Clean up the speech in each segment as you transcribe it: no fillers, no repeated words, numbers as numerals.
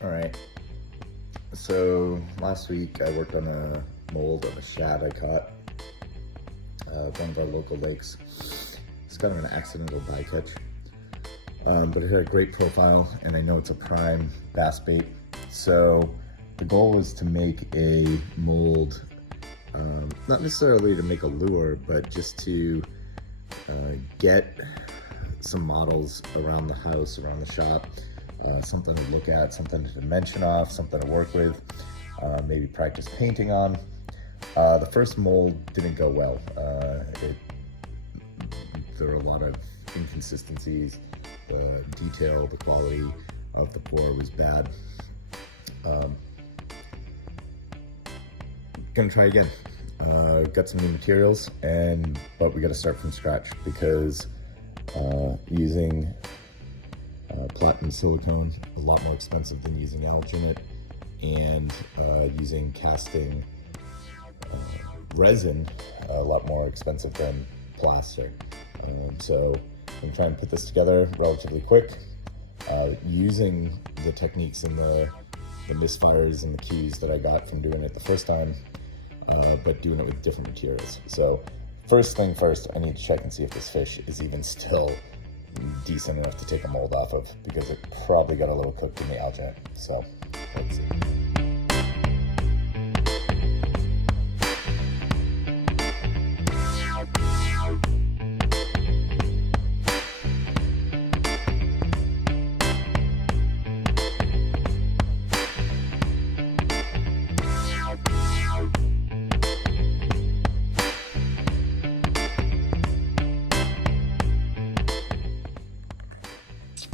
All right, so last week I worked on a mold of a shad I caught one of our local lakes. It's kind of an accidental bycatch, but it had a great profile, and I know it's a prime bass bait. So the goal was to make a mold, not necessarily to make a lure, but just to get some models around the house, around the shop, something to look at, something to dimension off, something to work with, maybe practice painting on. The first mold didn't go well. There were a lot of inconsistencies. The detail, the quality of the pour was bad. Gonna try again. Got some new materials, but we got to start from scratch because using platinum silicone a lot more expensive than using alginate, and using casting resin a lot more expensive than plaster. So I'm trying to put this together relatively quick, using the techniques and the misfires and the cues that I got from doing it the first time, but doing it with different materials. So first thing first, I need to check and see if this fish is even still decent enough to take a mold off of, because it probably got a little cooked in the alginate. So let's see.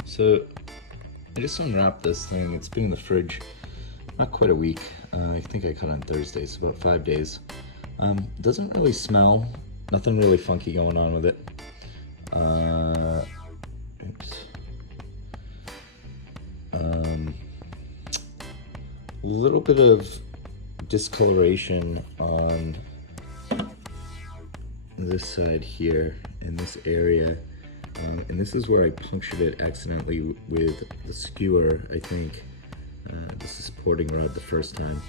So I just unwrapped this thing. It's been in the fridge not quite a week. I think I cut on Thursday, so about 5 days. Doesn't really smell. Nothing really funky going on with it. A little bit of discoloration on this side here in this area. And this is where I punctured it accidentally with the skewer, I think. This is porting rod the first time,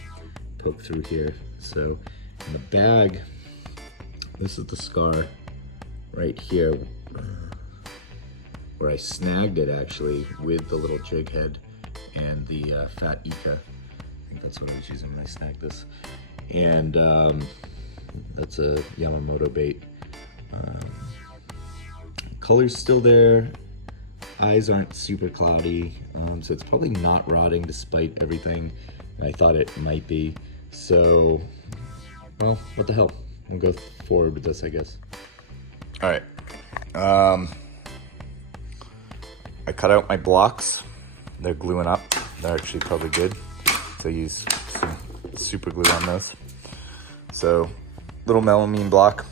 poke through here. So in the bag, this is the scar right here, where I snagged it actually with the little jig head and the fat Ika. I think that's what I was using when I snagged this. And that's a Yamamoto bait. Color's still there, eyes aren't super cloudy, so it's probably not rotting despite everything I thought it might be. So, well, what the hell? We'll go forward with this, I guess. All right. I cut out my blocks. They're gluing up. They're actually probably good. So I use some super glue on those. So, little melamine block.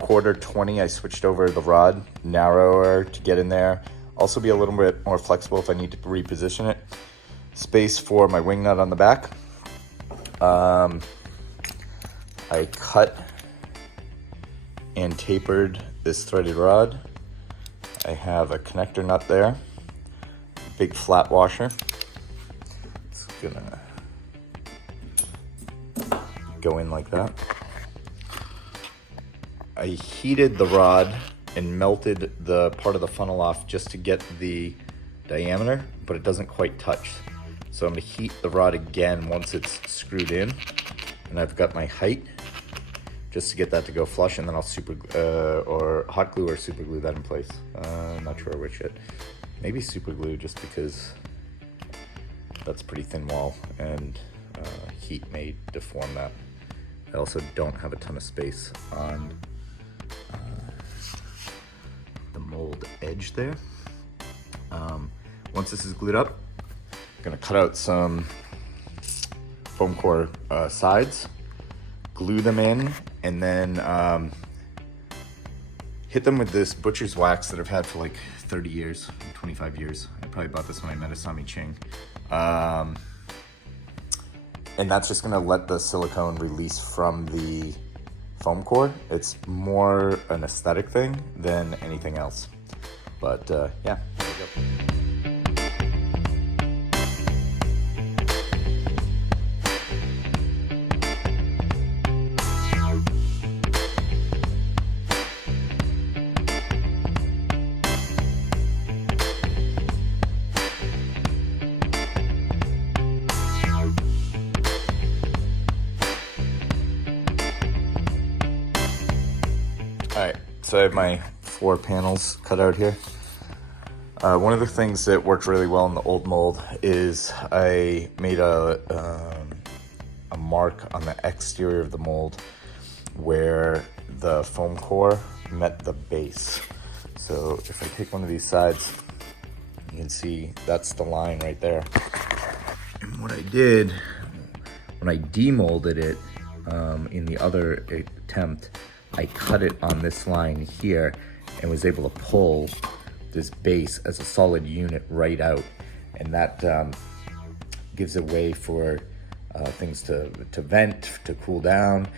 1/4 I switched over the rod, narrower to get in there. Also be a little bit more flexible if I need to reposition it. Space for my wing nut on the back. I cut and tapered this threaded rod. I have a connector nut there, big flat washer. It's gonna go in like that. I heated the rod and melted the part of the funnel off just to get the diameter, but it doesn't quite touch. So I'm gonna heat the rod again once it's screwed in, and I've got my height just to get that to go flush, and then I'll or hot glue or super glue that in place. I'm not sure which yet. Maybe super glue, just because that's a pretty thin wall, and heat may deform that. I also don't have a ton of space on the mold edge there. Once this is glued up, I'm gonna cut out some foam core sides, glue them in, and then hit them with this butcher's wax that I've had for like 30 years, 25 years. I probably bought this when I met Asami Ching. And that's just gonna let the silicone release from the foam core. It's more an aesthetic thing than anything else. But yeah, there we go. So I have my 4 panels cut out here. One of the things that worked really well in the old mold is I made a mark on the exterior of the mold where the foam core met the base. So if I take one of these sides, you can see that's the line right there. And what I did when I demolded it in the other attempt, I cut it on this line here and was able to pull this base as a solid unit right out. And that gives a way for things to vent, to cool down.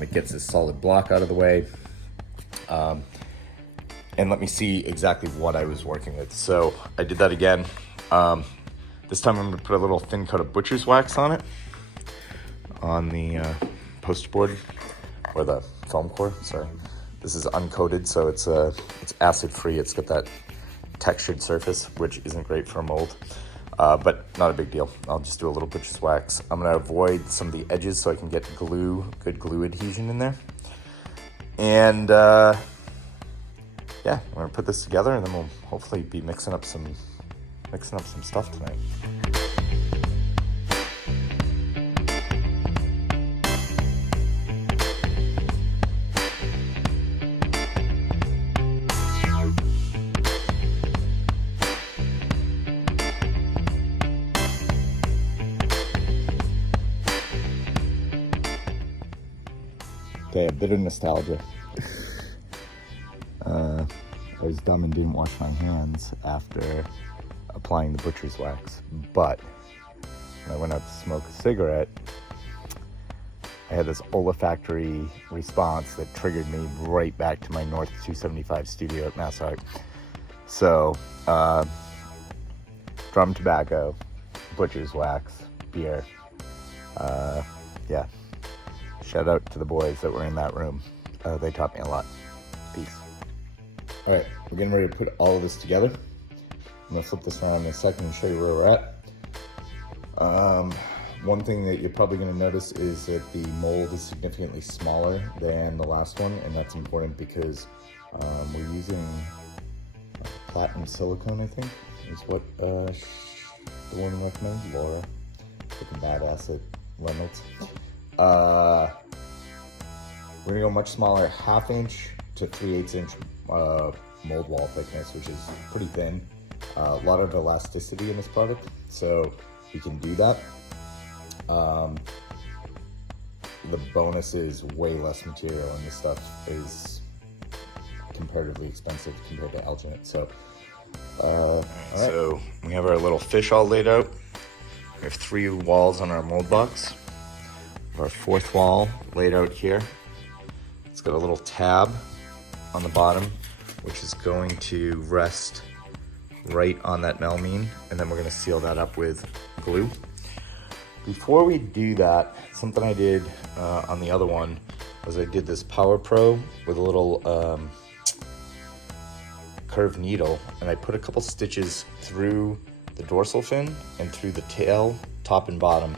It gets this solid block out of the way. And let me see exactly what I was working with. So I did that again. This time I'm gonna put a little thin coat of butcher's wax on it, on the poster board, or the foam core, sorry. This is uncoated, so it's acid free. It's got that textured surface, which isn't great for a mold, but not a big deal. I'll just do a little butcher's wax. I'm gonna avoid some of the edges so I can get good glue adhesion in there. And yeah, we're gonna put this together and then we'll hopefully be mixing up some stuff tonight. Okay, a bit of nostalgia. I was dumb and didn't wash my hands after applying the butcher's wax, but when I went out to smoke a cigarette, I had this olfactory response that triggered me right back to my North 275 studio at Mass Art. So, drum tobacco, butcher's wax, beer. Yeah. Shout out to the boys that were in that room. They taught me a lot. Peace. All right, we're getting ready to put all of this together. I'm gonna flip this around in a second and show you where we're at. One thing that you're probably gonna notice is that the mold is significantly smaller than the last one, and that's important because we're using platinum silicone, I think, is what the woman recommended, Laura, freaking badass at Reynolds. We're gonna go much smaller, 1/2 inch to 3/8 inch mold wall thickness, which is pretty thin. A lot of elasticity in this product, so we can do that. The bonus is way less material, and this stuff is comparatively expensive compared to alginate. So, all right. So we have our little fish all laid out. We have 3 walls on our mold box. Our 4th wall laid out here. It's got a little tab on the bottom, which is going to rest right on that melamine, and then we're gonna seal that up with glue. Before we do that, something I did on the other one was I did this Power Pro with a little curved needle, and I put a couple stitches through the dorsal fin and through the tail, top and bottom,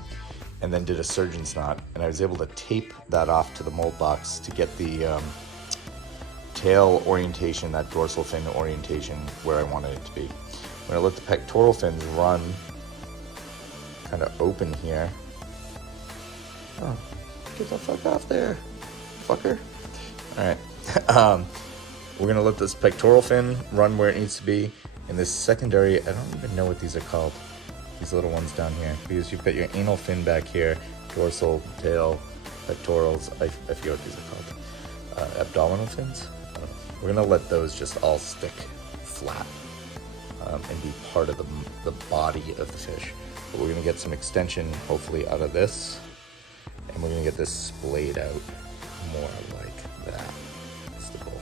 and then did a surgeon's knot, and I was able to tape that off to the mold box to get the tail orientation, that dorsal fin orientation where I wanted it to be. I'm gonna let the pectoral fins run kind of open here. Oh, get the fuck off there, fucker. All right, we're gonna let this pectoral fin run where it needs to be, and this secondary, I don't even know what these are called, these little ones down here, because you've got your anal fin back here, dorsal, tail, pectorals, I forget what these are called, abdominal fins? I don't know. We're gonna let those just all stick flat and be part of the body of the fish. But we're gonna get some extension, hopefully, out of this, and we're gonna get this splayed out more like that. That's the goal.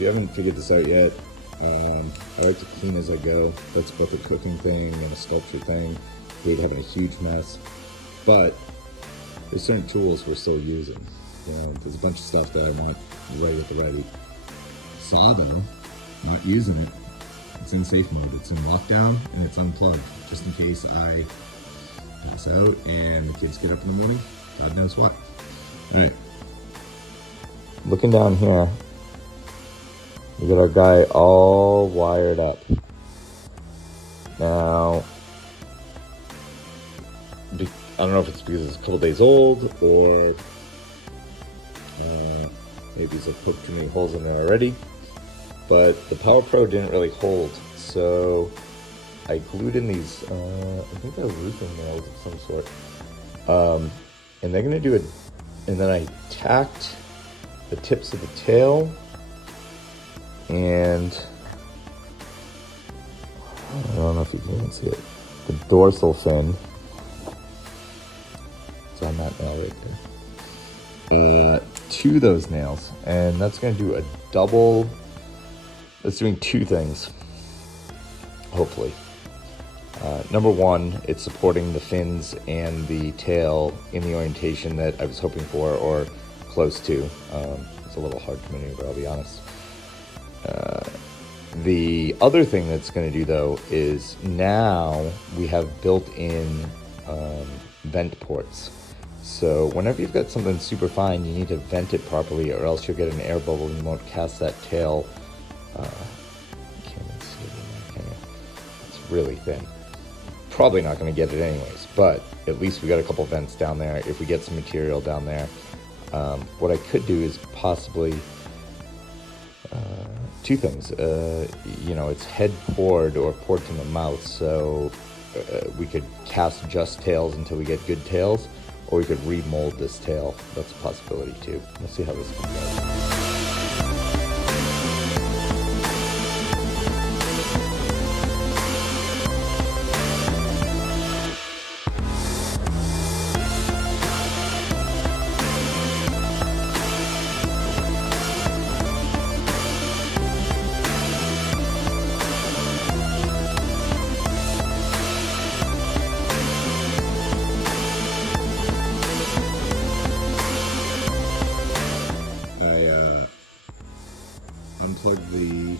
if you haven't figured this out yet, I like to clean as I go. That's both a cooking thing and a sculpture thing. Hate having a huge mess. But there's certain tools we're still using. You know, there's a bunch of stuff that I want right at the ready. Saw though, not using it. It's in safe mode. It's in lockdown and it's unplugged, just in case I pass out and the kids get up in the morning. God knows what. All right. Looking down here, we got our guy all wired up. Now, I don't know if it's because it's a couple days old or maybe he's poked too many holes in there already. But the Power Pro didn't really hold, so I glued in these, I think they're roofing nails of some sort. And they're gonna do it, and then I tacked the tips of the tail and I don't know if you can even see it, the dorsal fin. It's on that nail right there. To those nails, and that's gonna do a double. It's doing two things, hopefully. Number one, it's supporting the fins and the tail in the orientation that I was hoping for, or close to. It's a little hard to maneuver, I'll be honest. The other thing that's going to do, though, is now we have built-in vent ports. So whenever you've got something super fine, you need to vent it properly, or else you'll get an air bubble and you won't cast that tail. Can't even see it in there, can you? It's really thin. Probably not going to get it anyways, but at least we got a couple vents down there if we get some material down there. What I could do is possibly two things. You know, it's head poured or poured from the mouth, so we could cast just tails until we get good tails, or we could remold this tail. That's a possibility too. Let's see how this comes out. Unplug the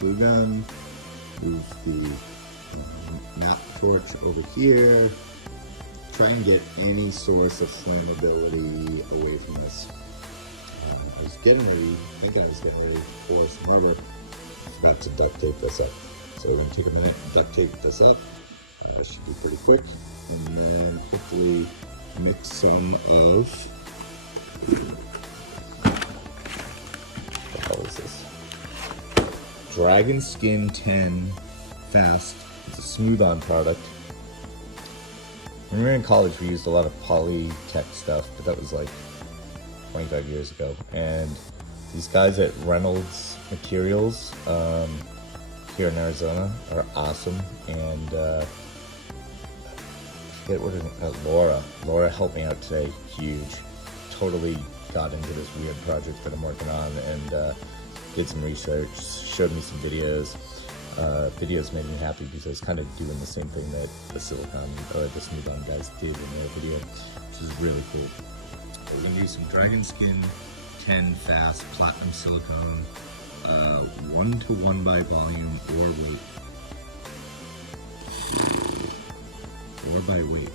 glue gun, move the map torch over here, try and get any source of flammability away from this. I was getting ready, thinking I was getting ready for some rubber, forgot to duct tape this up. So we're going to take a minute and duct tape this up, and that should be pretty quick, and then quickly mix some of, what the hell is this? Dragon Skin 10 Fast. It's a smooth-on product. When we were in college, we used a lot of Polytech stuff, but that was like 25 years ago. And these guys at Reynolds Materials here in Arizona are awesome. And I forget what her name, Laura helped me out today, huge. Totally got into this weird project that I'm working on, and did some research, showed me some videos. Videos made me happy because I was kind of doing the same thing that the silicone or the smooth-on guys did in their video, which is really cool. We're gonna do some Dragon Skin 10 Fast Platinum Silicone, 1-to-1 by volume or weight. Or by weight.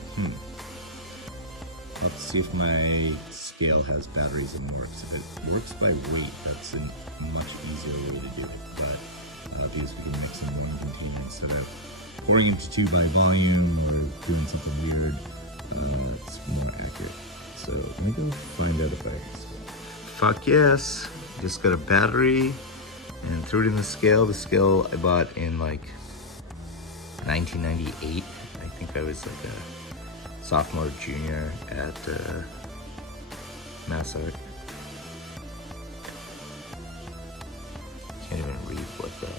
I'll have to see if my scale has batteries and works. If it works by weight, that's a much easier way to do it. But because we can mix in one container instead of pouring into 2 by volume or doing something weird, it's more accurate. So let me go find out if I. Fuck yes! Just got a battery and threw it in the scale. The scale I bought in like 1998. I think I was like a sophomore, junior at Mass Art. Can't even read what the.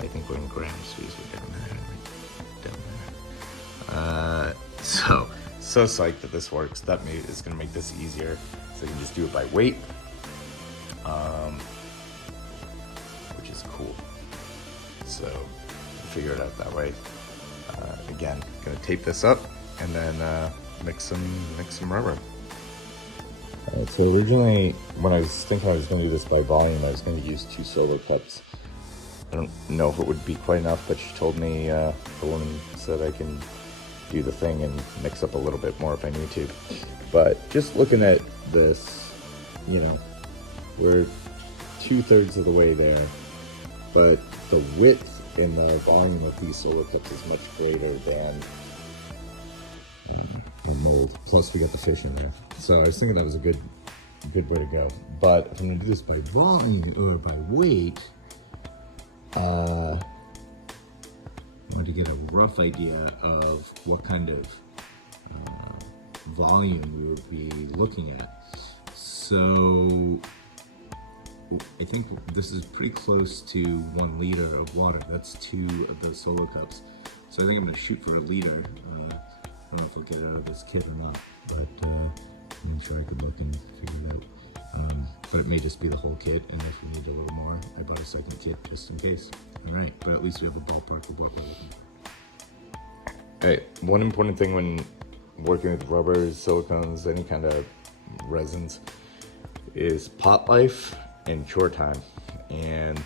I think we're in grams because we're down there. So psyched that this works. That is gonna make this easier. So I can just do it by weight. cool. So figure it out that way. Again, gonna tape this up and then mix some rubber. So originally, when I was thinking I was going to do this by volume, I was going to use 2 solo cups. I don't know if it would be quite enough, but she told me, the woman said I can do the thing and mix up a little bit more if I need to. But just looking at this, you know, we're 2/3 of the way there, but the width and the volume of these solo cups is much greater than a mold. Plus we got the fish in there. So I was thinking that was a good way to go. But if I'm gonna do this by volume or by weight, I wanted to get a rough idea of what kind of volume we would be looking at. So I think this is pretty close to 1 liter of water. That's 2 of those solo cups. So I think I'm gonna shoot for 1 liter. I don't know if I'll get it out of this kit or not, but I'm sure I could look and figure it out. But it may just be the whole kit, and if we need a little more, I bought a second kit just in case. All right, but at least we have a ballpark of what we're looking at. Okay, one important thing when working with rubbers, silicones, any kind of resins, is pot life and cure time. And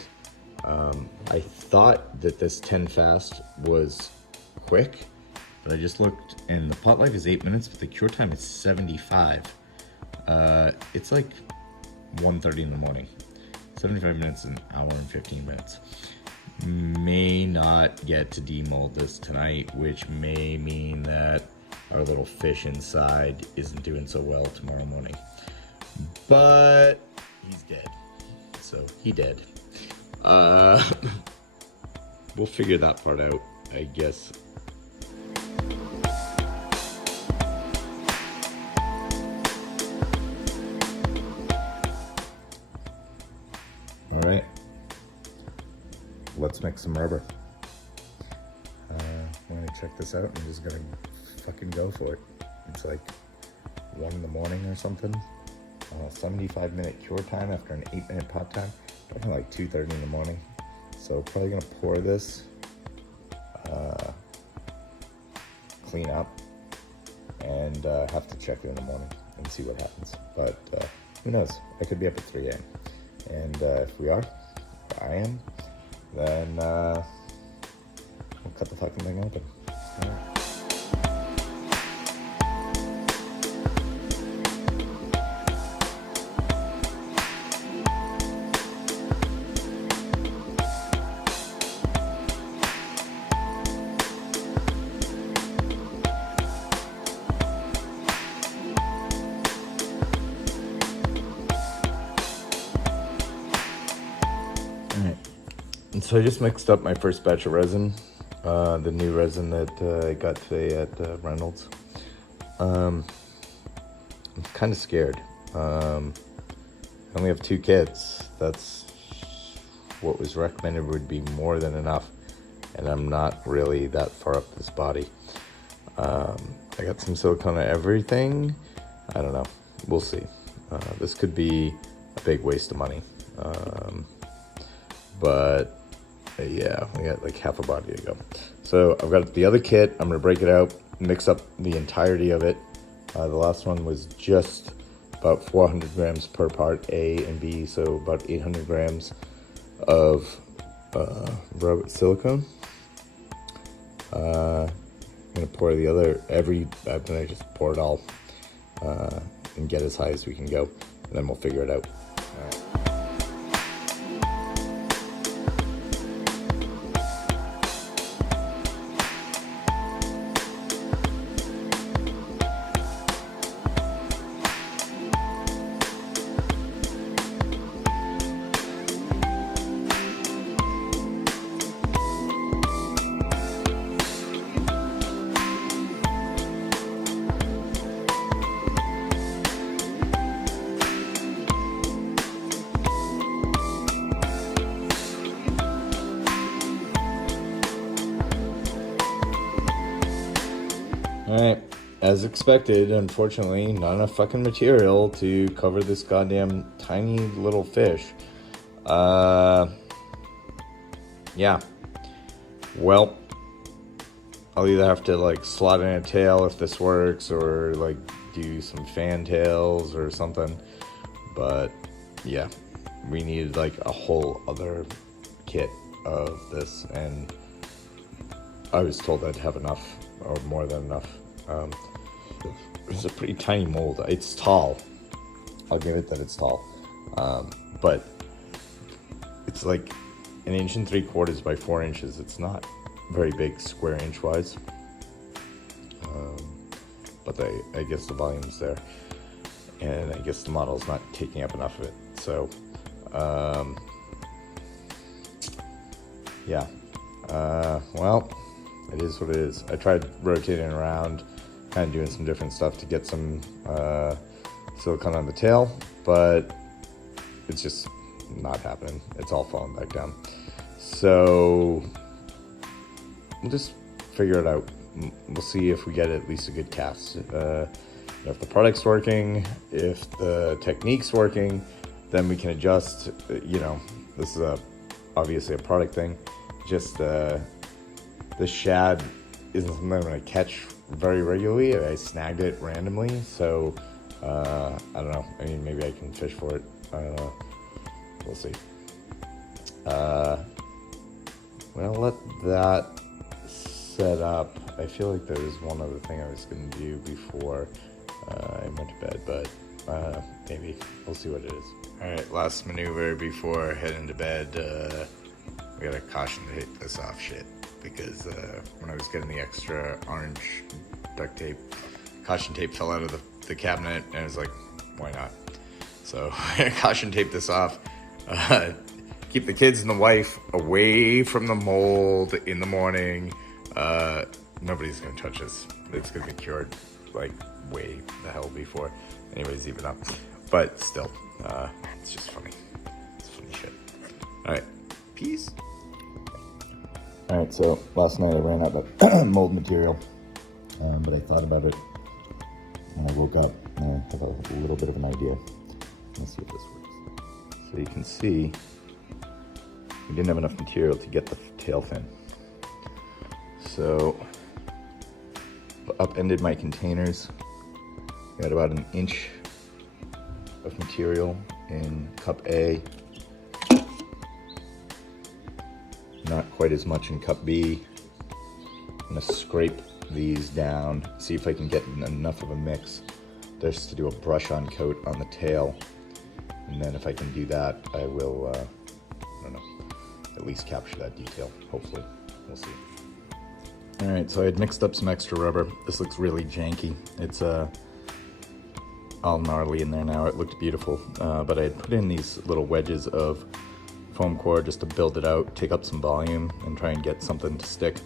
I thought that this 10 fast was quick, but I just looked and the pot life is 8 minutes, but the cure time is 75. It's like 1:30 in the morning. 75 minutes, an hour and 15 minutes. May not get to demold this tonight, which may mean that our little fish inside isn't doing so well tomorrow morning. But he's dead, so he dead. We'll figure that part out, I guess. All right, let's make some rubber. I'm gonna check this out. I'm just gonna fucking go for it. It's like 1 in the morning or something. 75-minute cure time after an 8-minute pot time. Probably like 2:30 in the morning. So probably gonna pour this, clean up, and have to check it in the morning and see what happens. But who knows? I could be up at 3 a.m. And if we are, I am, then we'll cut the fucking thing open. All right. And so I just mixed up my first batch of resin, the new resin that I got today at Reynolds. I'm kind of scared. I only have 2 kits. That's what was recommended would be more than enough. And I'm not really that far up this body. I got some silicone at everything. I don't know. We'll see. This could be a big waste of money. But yeah, we got like half a body to go. So I've got the other kit. I'm gonna break it out, mix up the entirety of it. The last one was just about 400 grams per part A and B, so about 800 grams of rubber silicone. I'm gonna pour the other, I'm gonna just pour it all and get as high as we can go, and then we'll figure it out. All right. Alright, as expected, unfortunately, not enough fucking material to cover this goddamn tiny little fish. yeah, well, I'll either have to like slot in a tail if this works, or like do some fan tails or something. But yeah, we needed like a whole other kit of this, and I was told I'd have enough, or more than enough. It's a pretty tiny mold. It's tall. I'll give it that it's tall. But it's like 1 3/4 inches by 4 inches. It's not very big square inch wise. But I guess the volume's there. And I guess the model's not taking up enough of it. So, yeah. Well, it is what it is. I tried rotating around, kind of doing some different stuff to get some silicone on the tail, but it's just not happening. It's all falling back down. So we'll just figure it out. We'll see if we get at least a good cast. If the product's working, if the technique's working, then we can adjust. This is obviously a product thing. Just the shad isn't something I'm going to catch very regularly. I snagged it randomly, so I don't know. I mean, maybe I can fish for it. We'll see. Well, let that set up. I feel like there was one other thing I was going to do before I went to bed, but maybe. We'll see what it is. All right, last maneuver before heading to bed. We got a caution tape this off shit, because when I was getting the extra orange duct tape, caution tape fell out of the cabinet, and I was like, why not? So I caution tape this off. Keep the kids and the wife away from the mold in the morning. Nobody's gonna touch this. It's gonna be cured like way the hell before anybody's even up. But still, it's just funny. It's funny shit. All right, peace. All right, so last night I ran out of mold material, but I thought about it, and I woke up and I have a little bit of an idea. Let's see if this works. So you can see we didn't have enough material to get the tail fin. So upended my containers. We had about 1 inch of material in cup A. Not quite as much in cup B. I'm gonna scrape these down, see if I can get enough of a mix just to do a brush on coat on the tail. And then if I can do that, I will, I don't know, at least capture that detail, hopefully. We'll see. All right, so I had mixed up some extra rubber. This looks really janky. It's all gnarly in there now. It looked beautiful, but I had put in these little wedges of foam core just to build it out, take up some volume, and try and get something to stick.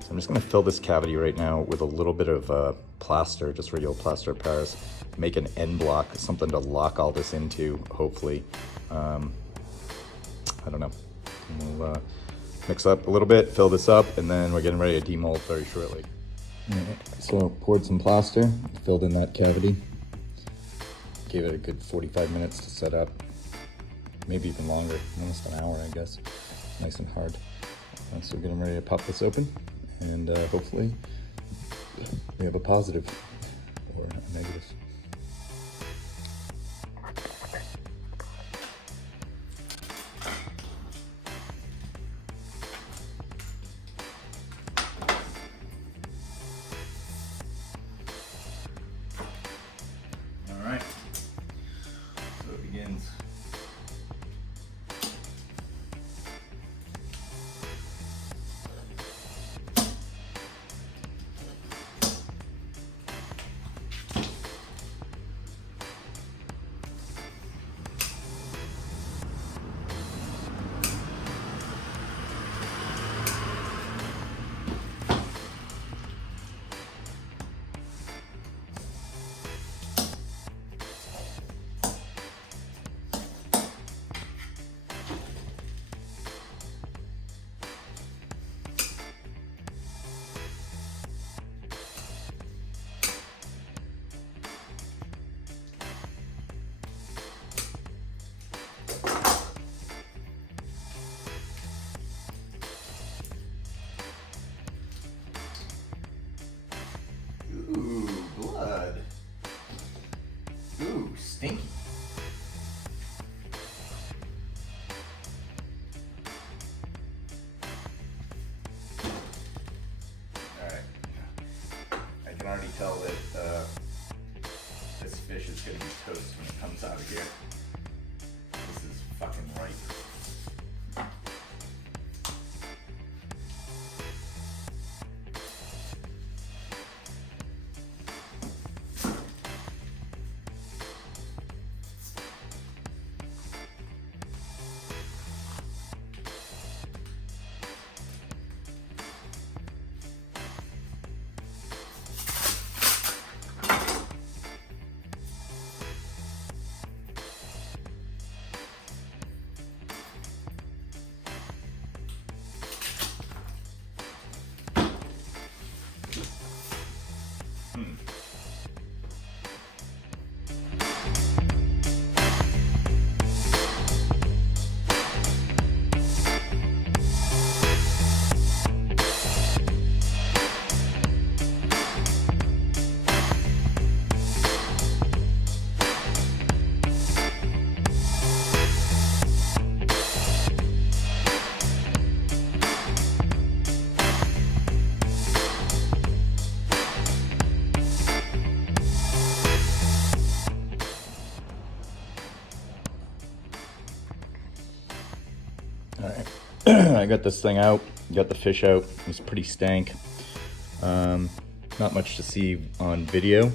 So I'm just gonna fill this cavity right now with a little bit of plaster, just regular plaster of Paris, make an end block, something to lock all this into, hopefully. I don't know. We'll mix up a little bit, fill this up, and then we're getting ready to demold very shortly. All right, so poured some plaster, filled in that cavity, gave it a good 45 minutes to set up, maybe even longer, almost an hour, I guess. Nice and hard. So we're getting ready to pop this open, and hopefully we have a positive or a negative. All right, so it begins. Ooh, stinky. Alright. I can already tell that this fish is going to be toast when it comes out of here. This is fucking ripe. Alright, I got this thing out, got the fish out. It's pretty stank. Not much to see on video.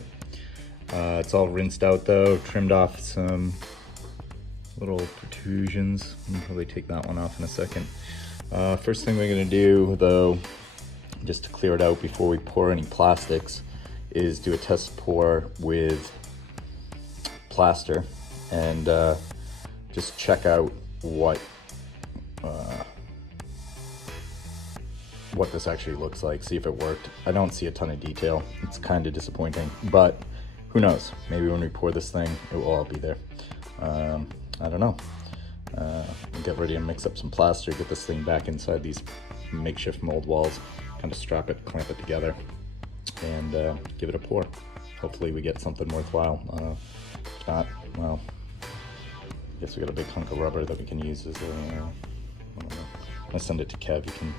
It's all rinsed out though, trimmed off some little protrusions. I'll probably take that one off in a second. First thing we're gonna do though, just to clear it out before we pour any plastics, is do a test pour with plaster and just check out what this actually looks like, see if it worked. I don't see a ton of detail. It's kind of disappointing, but who knows? Maybe when we pour this thing, it will all be there. I don't know. We'll get ready to mix up some plaster, get this thing back inside these makeshift mold walls, kind of strap it, clamp it together, and give it a pour. Hopefully we get something worthwhile. If not, well, I guess we got a big hunk of rubber that we can use as a, I don't know. I'll send it to Kev, he can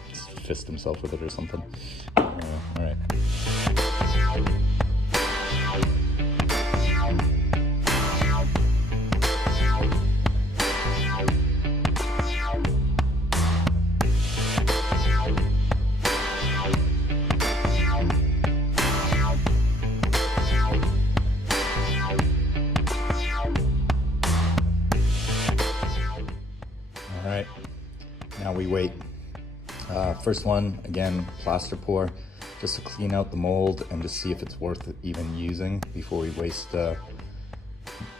fist himself with it or something. All right. All right, now we wait. First one, again, plaster pour, just to clean out the mold and to see if it's worth even using before we waste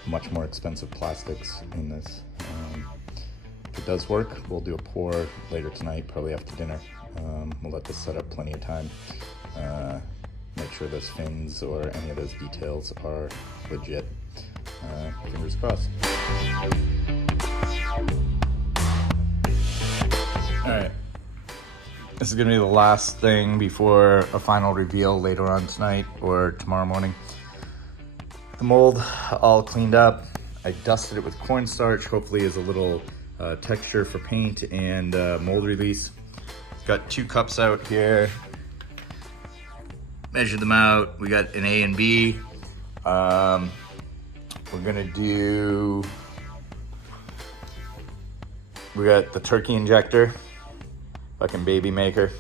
much more expensive plastics in this. If it does work, we'll do a pour later tonight, probably after dinner. We'll let this set up plenty of time. Make sure those fins or any of those details are legit. Fingers crossed. All right. This is gonna be the last thing before a final reveal later on tonight or tomorrow morning. The mold all cleaned up. I dusted it with cornstarch, hopefully as a little texture for paint and mold release. Got 2 cups out here. Measured them out. We got an A and B. We're gonna do, we got the turkey injector. Fucking baby maker.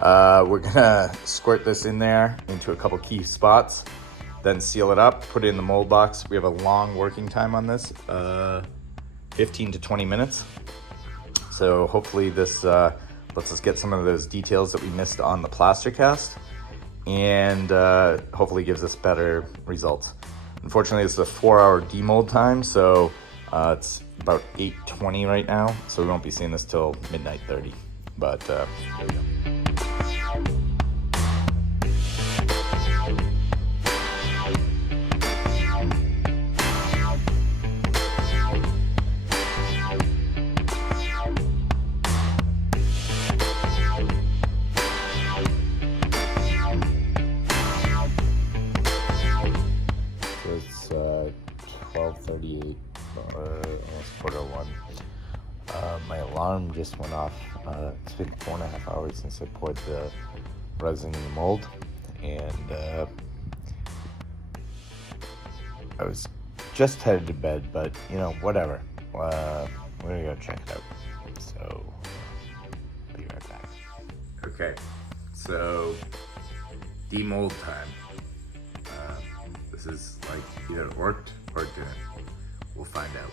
We're gonna squirt this in there into a couple key spots, then seal it up, put it in the mold box. We have a long working time on this, 15 to 20 minutes. So hopefully this lets us get some of those details that we missed on the plaster cast, and hopefully gives us better results. Unfortunately, it's a 4-hour demold time, so it's about 8:20 right now, so we won't be seeing this till midnight 30. But here we go. So it's 12:38, almost quarter to 1. My alarm just went off. It's been 4.5 hours since I poured the resin in the mold, and I was just headed to bed, but you know, whatever. We're gonna go check it out. So, be right back. Okay, so demold time. This is like either it worked or it didn't. We'll find out.